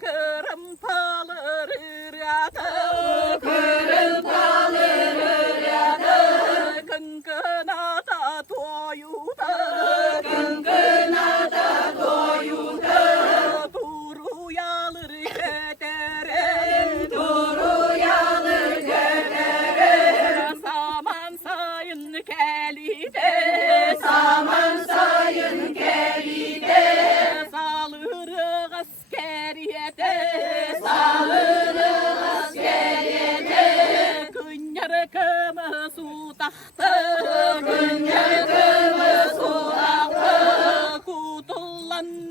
Kırım paları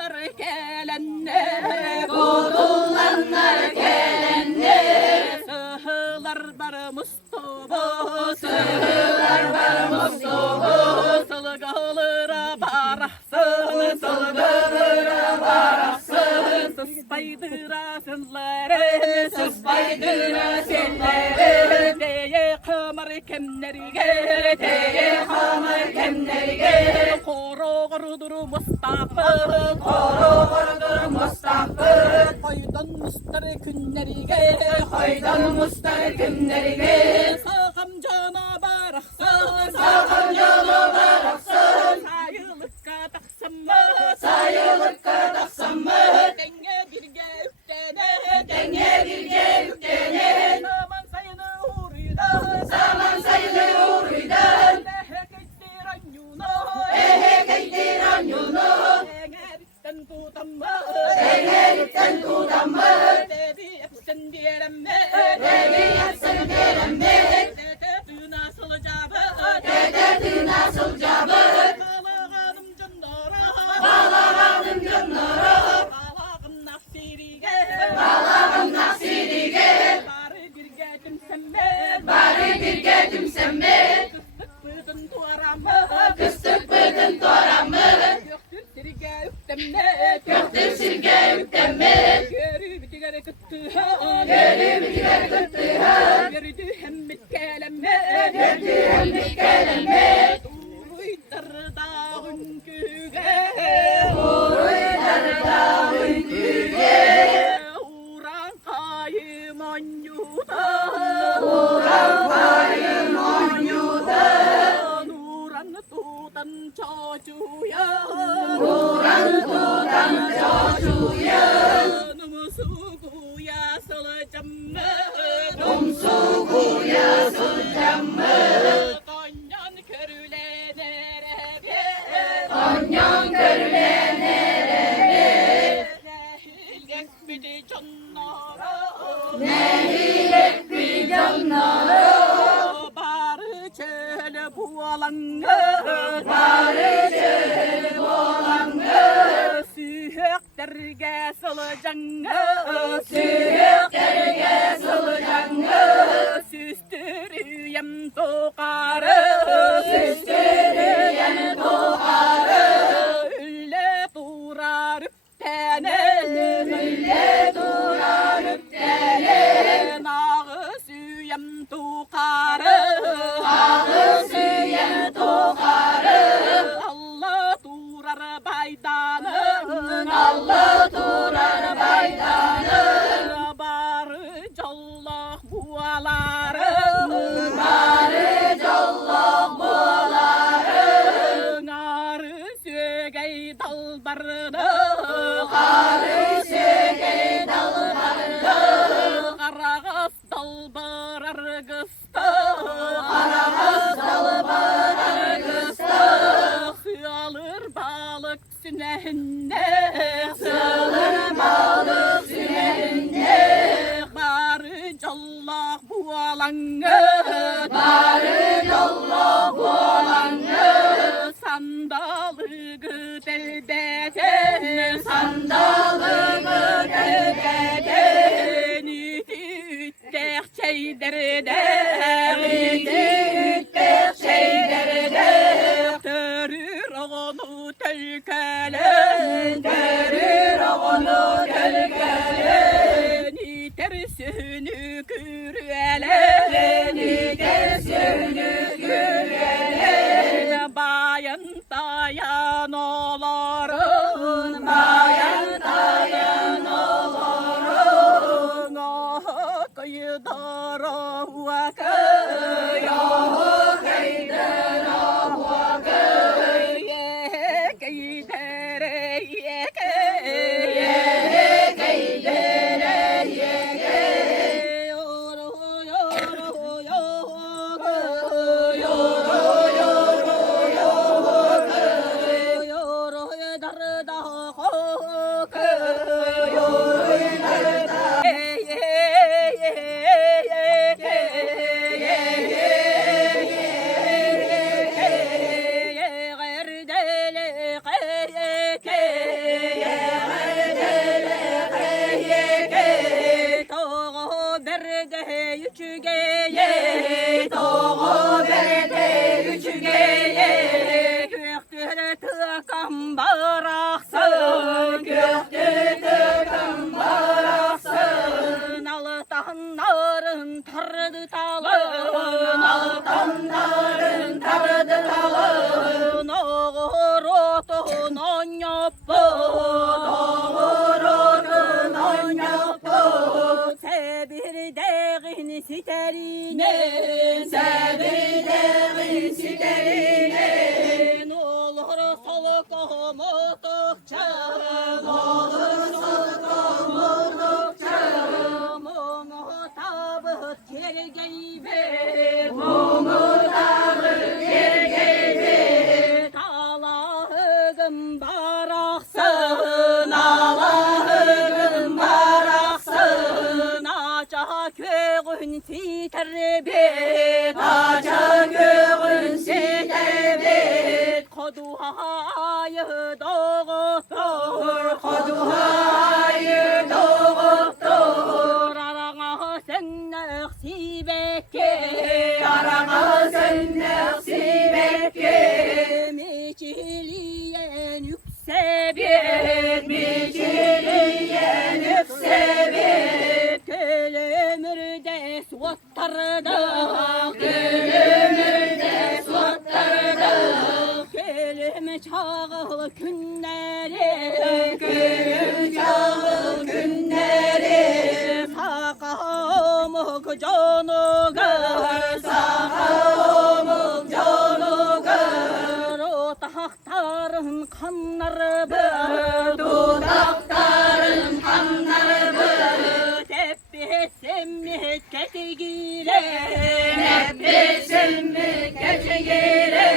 Kodulanlar gelenler, kodulanlar gelenler. Sığılar bar Mustafa, sığılar bar Mustafa. Sılgılıra baraksın, sılgılıra baraksın. Sıspaydıra senlere, sıspaydıra senlere. Teye kımır kemlerige, teye kımır kemlerige. Koro korudur Mustafa, koro korudur Mustafa. Koydan mustar günlerige, koydan mustar günlerige. Sağım cana baraksın, sağım cana baraksın. Sayılıkka taksam mı, sayılıkka taksam mı? Denge birge üktene, denge birge üktene. Zaman sayını uğruydan, zaman sayını uğruydan. Ehe keytiran yuno, ehe keytiran yuno. Dengeritten tutam mı, dengeritten tutam mı? Dedi yapsın diyelim mi, dedi yapsın diyelim mi? Dedi nasıl cabı, dedi nasıl cabı? Balağadım canlara, balağadım canlara. Balağım naksirige, balağım naksirige. Bari bir gedim semme, bari bir gedim semme. Kıstık bıdın tuaramı, kıstık bıdın tuaramı. Göktür sirge üktemme, göktür sirge üktemme. Görü bitigere kıttı ha, görü bitigere kıttı ha. Gördü hem bitkelemme, gördü hem bitkelemme. Uytar dağın küge, uytar dağın küge. Uğran kayım anyuda, uğran kayım anyuda. Uğran tutan çocuğa, uğran tutan çocuğa. Numsukuya salacağım mı, numsukuya salacağım mı? Konyan körülenere bir, konyan körülenere bir. Nehil gekmidi canlara, nehil gekmidi canlara. Barı çöle bualangı, barı çöle bualangı. Sühekterge salacağım, sühekterge salacağım. Süstürüyem tokarı, süstürüyem tokarı. Ülle durar üptene, ülle durar üptene. Nağı süyem tokarı, nağı süyem tokarı. Allah durar baydanın, Allah durar baydanın. Barı callah buaların, barı callah buaların. Arı sögey dalbarını, arı sögey dalbarını. Karagaz dalbarar gıstı, karagaz dalbarar gıstı. Sığalır balık sünehinde, sığalır balık sünehinde. Barı callah bualangı, barı callah bualangı. Sandalı gıdeldeten, sandalı gıdeldeten. İti üttek şeyderde, iti üttek şeyderde. Törür onu tölkelen, törür onu tölkelen. İtersünü kürelen, itersünü kürelen. Bayan dayan oların, bayan dayan oların. Ah kıyıdara vakı, siterbet Aca göğün siterbet Koduhayı doğuptur Koduhayı doğuptur Arana sen neksibeke Arana sen neksibeke Meçiliyen yüksebet Meçiliyen yüksebet Kölemürde suattarda Kölemürde suattarda Kelime çağıl günleri Kelime çağıl günleri Sakamık canugar Sakamık canugar O tahtarın kanları bır Dudaktarın kanları bır Tepbesim ketigire Tepbesim ketigire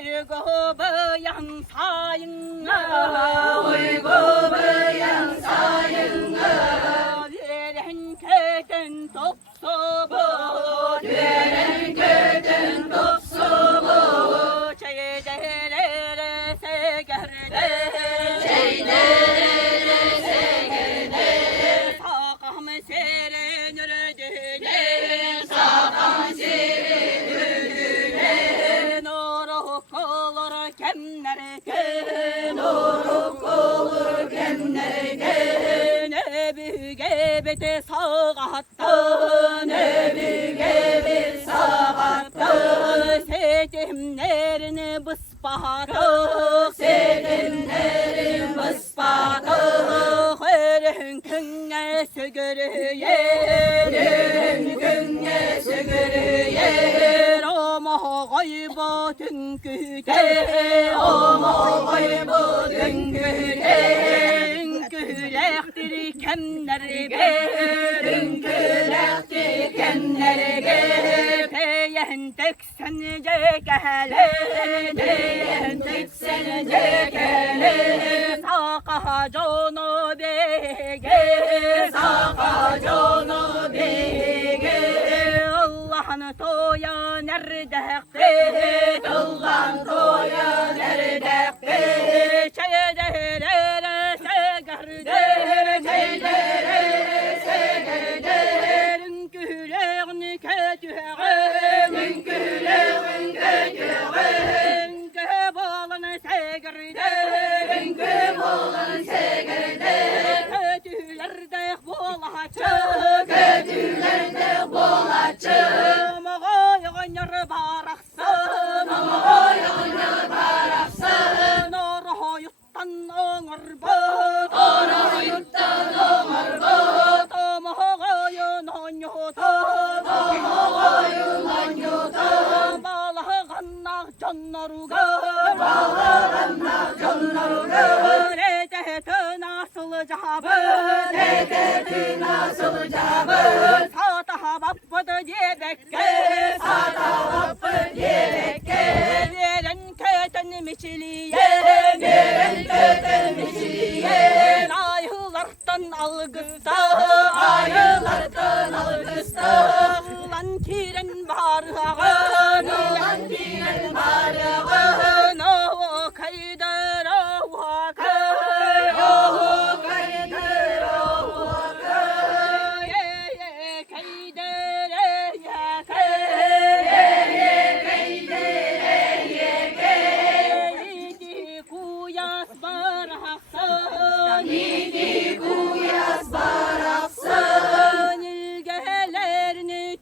Uygu bayan sayınga Uygu bayan sayınga Veren kötün topsubu Veren kötün topsubu Çeyderere segerde Çeyderere segerde Sakam serin ürdüne Sakam serin ürdüne Nuruk olur kemlerge Nuruk olur kemlerge Nebüge bete sağatta Nebüge bete sağatta Setimlerini bıspatık Setimlerini bıspatık Herün künge sügürüyer Herün künge sügürüyer Ama gayba tünküte Ama gayba tünküte Ünkülektir kemlerge Ünkülektir kemlerge Peyen teksen cekele Peyen teksen cekele Saka conu bege Saka conu bege Allah'ın toya neredektir Allah'ın toya neredektir Çeyderere segerde Çeyderere segerde Ünküleğini kötüğe Ünküleğini kötüğe Ünkü boğlanı segerde Ünkü boğlanı segerde Kötülerde boğlaçık Kötülerde boğlaçık Amağa yağınır baraksın Amağa yağınır baraksın Oraha yuttan oğur bot Oraha yuttan oğur bot Amağa yunan yutan Amağa yunan yutan Balağannak canlaruga Balağannak canlaruga Redeti nasıl cabır Redeti nasıl cabır Sata bappıdı diyebekke Sata bappıdı diyebekke Veren köten miçiliye Veren köten miçiliye Ayılardan algısta Ayılardan algısta Ulan tiren barağın Ulan tiren barağın O kaydır o vakır O kaydır o vakır Ye kaydır ye kaydır Ye kaydır ye kaydır Yedi kuyas baraksın Yedi kuyas baraksın İlgelerini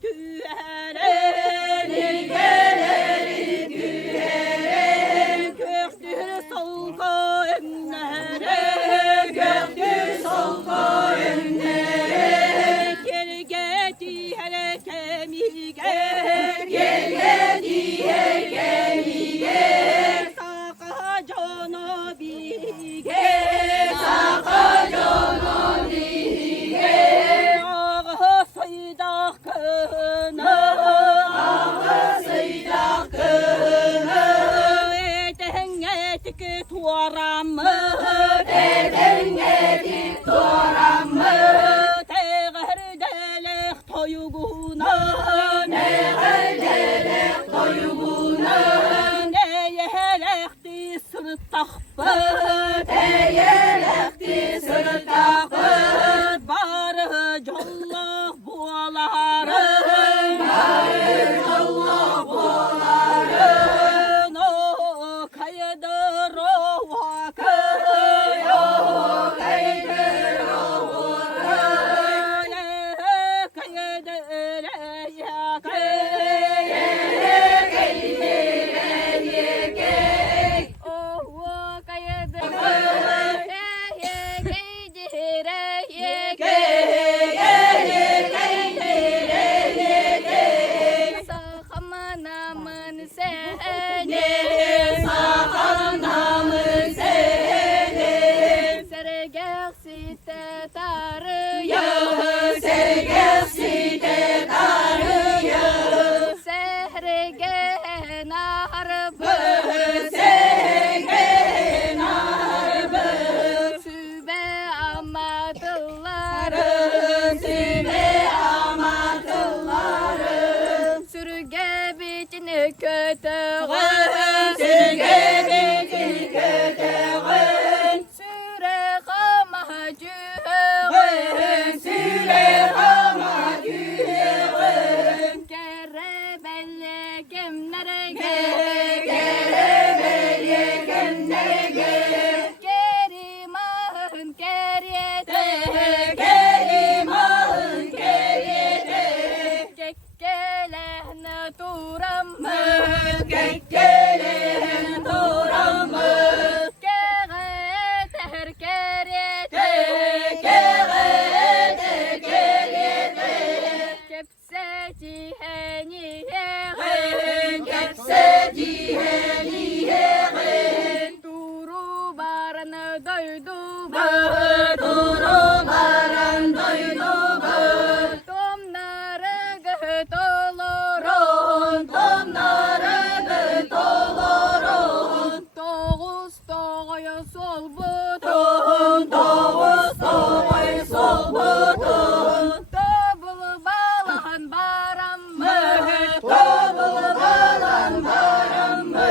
Segersite tarıyor, segersite tarıyor. Sehrege narbı, sehrege narbı. Sübe amadıllarım, sübe amadıllarım. Sürge biçini kötüğün, sürge biçini kötüğün. Süre kamacığın, süre kamacığın. Kere belli kimlere kere belli kimlere kerimahın keriyete, kerimahın keriyete. Kekkelehne turamız, kekkelehne turamız. Keğeter keriyete, keğeter keriyete. Kepse ciheniyeğin, kepse ciheniyeğin. Turu baranı doydu bağır, turu baran doydu bağır. Tomları gıt olurun, tomları gıt olurun. Doğuz doğuyu sol butun, doğuz doğuyu sol butun. Dobulu balan baram mı, dobulu balan baram mı?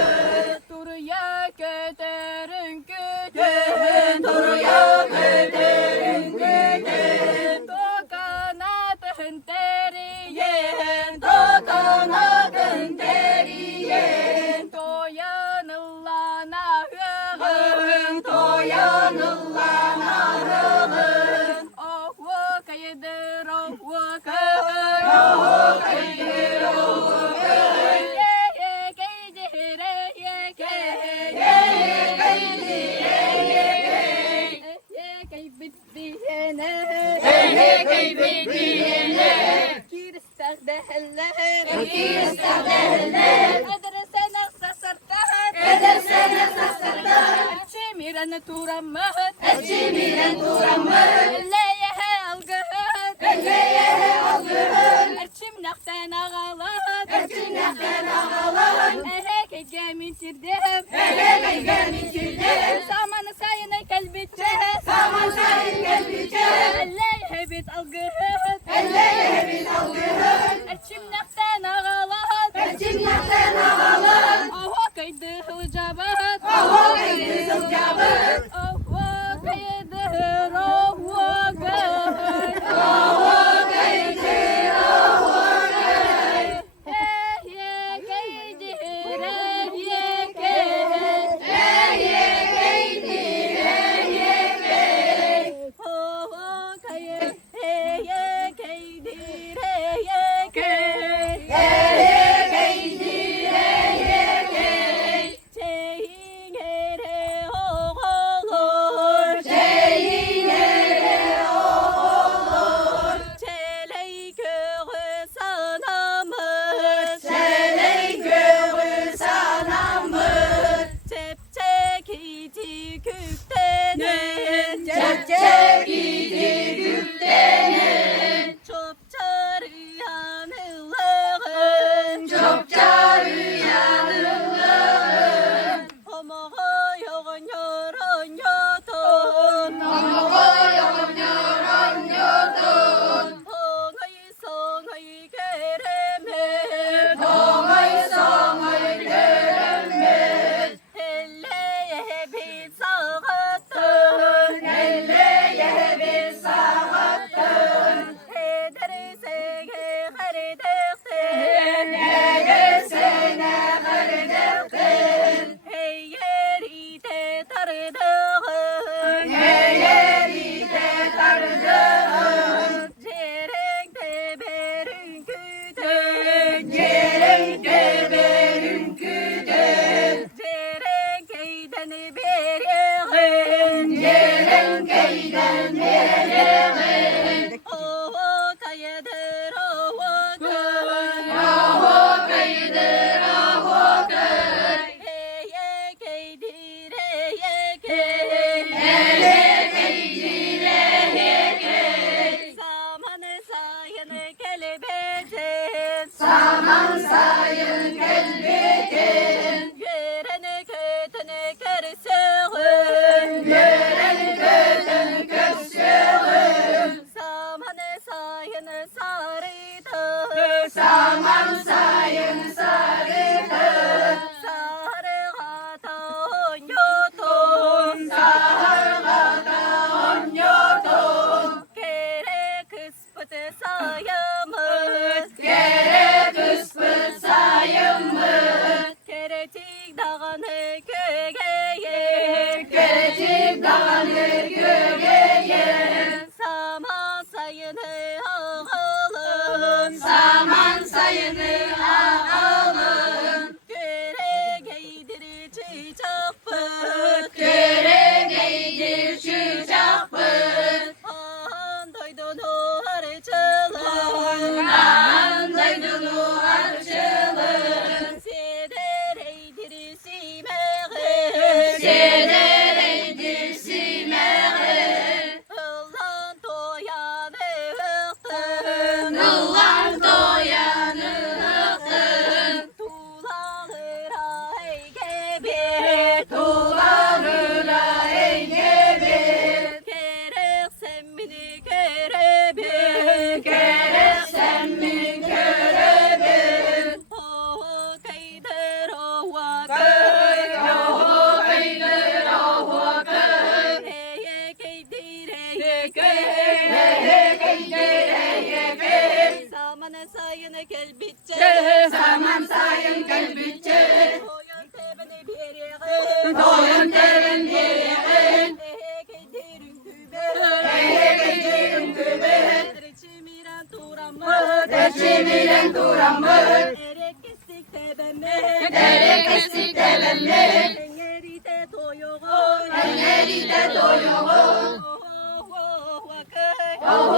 Duruya kötürün kütün, duruya kötürün kütün. Tokanatın teriyen, tokanatın teriyen. Toyanıllanağın, toyanıllanağın. Oh vakaydır, oh vakaydır, oh vakaydır, oh vakaydır. Ye ye geydire ye ge, ye ye geydire ye ge. Ye geybidiyene, ye geybidiyene. Kiristar deheller, kiristar deheller. Edersen aksasartar, edersen aksasartar. Erçimiren turammat, erçimiren turammat. Elleyehe algıhat, elleyehe algıhat. Erçim nakten ağalat, erçim nakten ağalat. Eheke gemin çirdem, eheke gemin çirdem. Samanı sayına kelbitçe, saman sayın kelbitçe. Elleyehe bit algıhat, elleyehe bit algıhat. Erçim nakten ağalat, erçim nakten ağalat. Oho kaydı hılcabat, oho kaydı hılcabat. Oho kaydır, oho kaydır, oho kaydır, oho kaydır. Hey ye kaydır, hey ye kaydır, hey ye kaydır, hey ye kaydır. Oho kaydır, hey ye kaydır, hey ye kaydır, hey ye kaydır, hey ye kaydır. Şeyin ere oğulur, şeyin ere oğulur. Çeley köğü sanamız, çeley köğü sanamız. Çepçek iti küptenin, çepçek iti küptenin. Çopçarı yanılığın, çopçarı yanılığın. Omoğa yoğun yoron yotun, omoğa yoğun yoron yotun. Oğayı soğayı göremez, oğayı soğayı göremez. Elleye bir sağattın, elleye Samanın sayını gelbitçe Saman sayın gelbitçe Toyun tebini bir yere Toyun terin diyeğin Keydirin kübe Keydirin kübe Reçimiren turamı Reçimiren turamı Erek kestik tebemme Derek esik devemme Engeride toyuğu Engeride doyuğu Oh